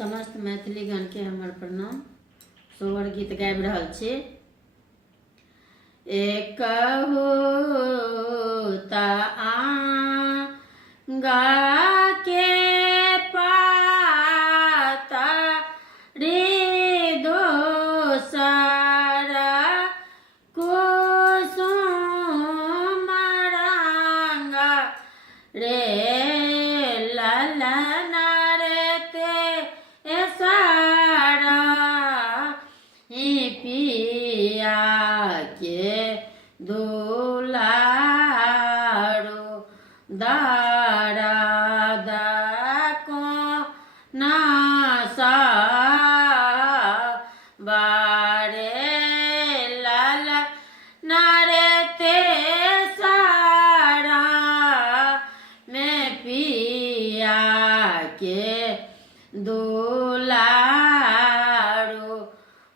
समस्त मैथिली गण के हमर प्रणाम। सोहर गीत गाबि रहल छी। एक होता आंगा के पाता रे दोसरा कुसुम रंगा रे ललना रे ते सारा ही पिया के दुलारो दारा दा को नासा बारे लाला नारे ते सारा में पिया के दुलारो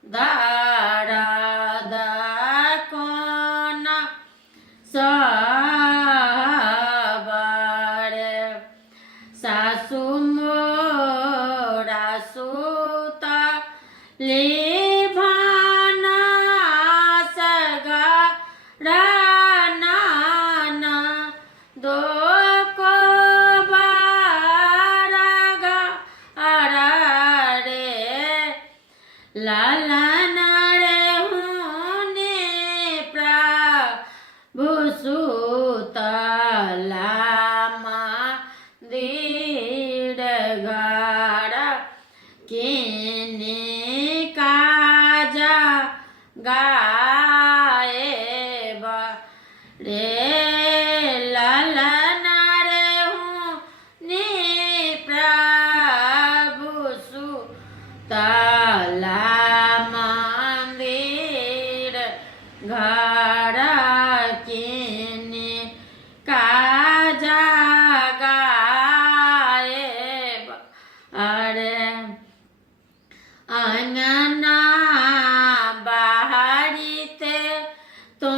दारा दा कोना सबारे सासु मोरा सुता ले भाना सगा राना दो को बारागा अरारे लालना रे हुने प्रभु सुतला मंदिर गाड़ा केने काजा गाए बा रे लालना रे हुने प्रभु सुतला मंदिर घड़ा केने काजा गाए अरे अंगना बाहरी ते तो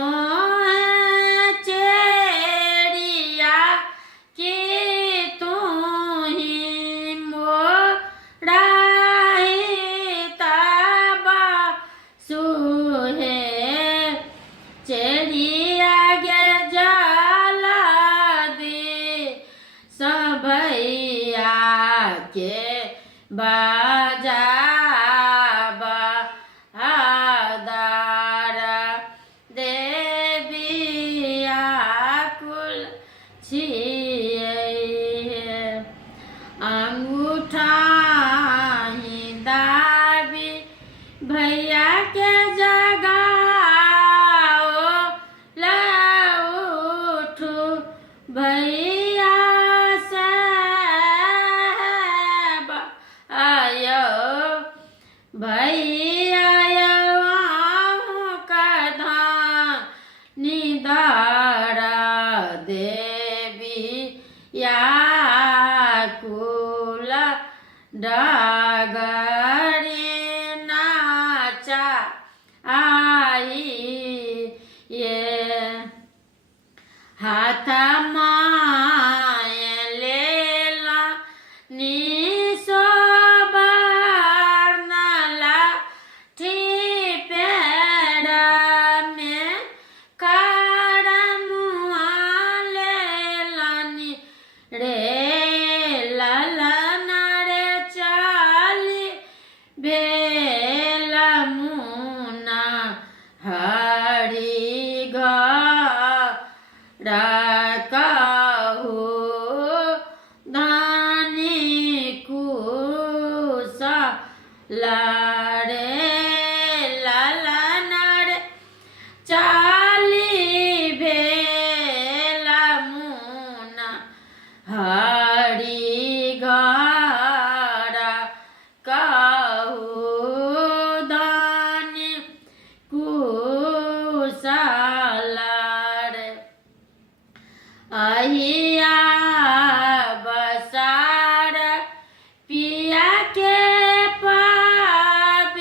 चेरिया कि तू ही मोरा सुहे चेरिया गे जला दे सबैया के बाजा बहादर देविया कुल छिए अंगूठा ही दाबी भैया के जगाओ लउठू भैया से आयो भैया कधा निदारा देवी या कुल डागरे नाचा आई ये हाथ माय लेला निसो बरनला ठी पेड़ा में करमुआ लेलानी रे ललना रे चाली बेला मुना हरि कहू धानी कुसा लारे ललना रे चाली बेला मुना हरि कहू धानी कुसा अहिया बसार पिया के पाग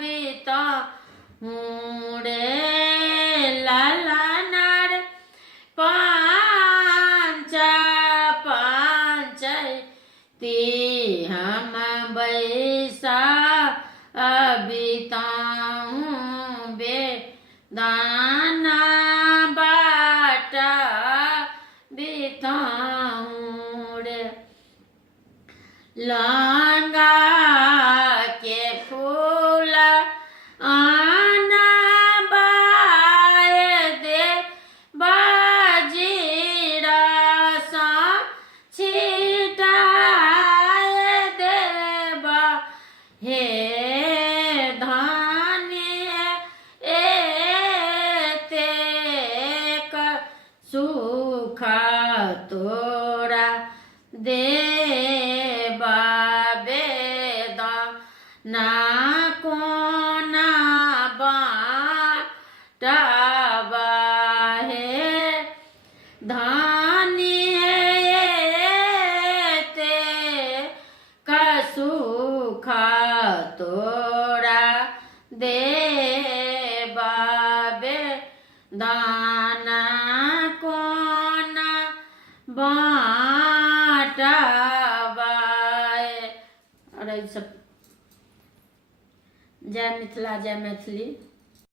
बीता रे लाला नार पांच ती हम बैसा बीताऊं बे दाना बाटा बीताऊं रे लांगा के फूल आना बाए दे बाजीरा सा छिटाए देबा हे सुखा तोरा देबा बेदा ना कोना बाटाबा हे धानिए ते सुखा तोरा देबा दाना कोना बाटाबाए। और सब जय मिथिला जय मैथिली।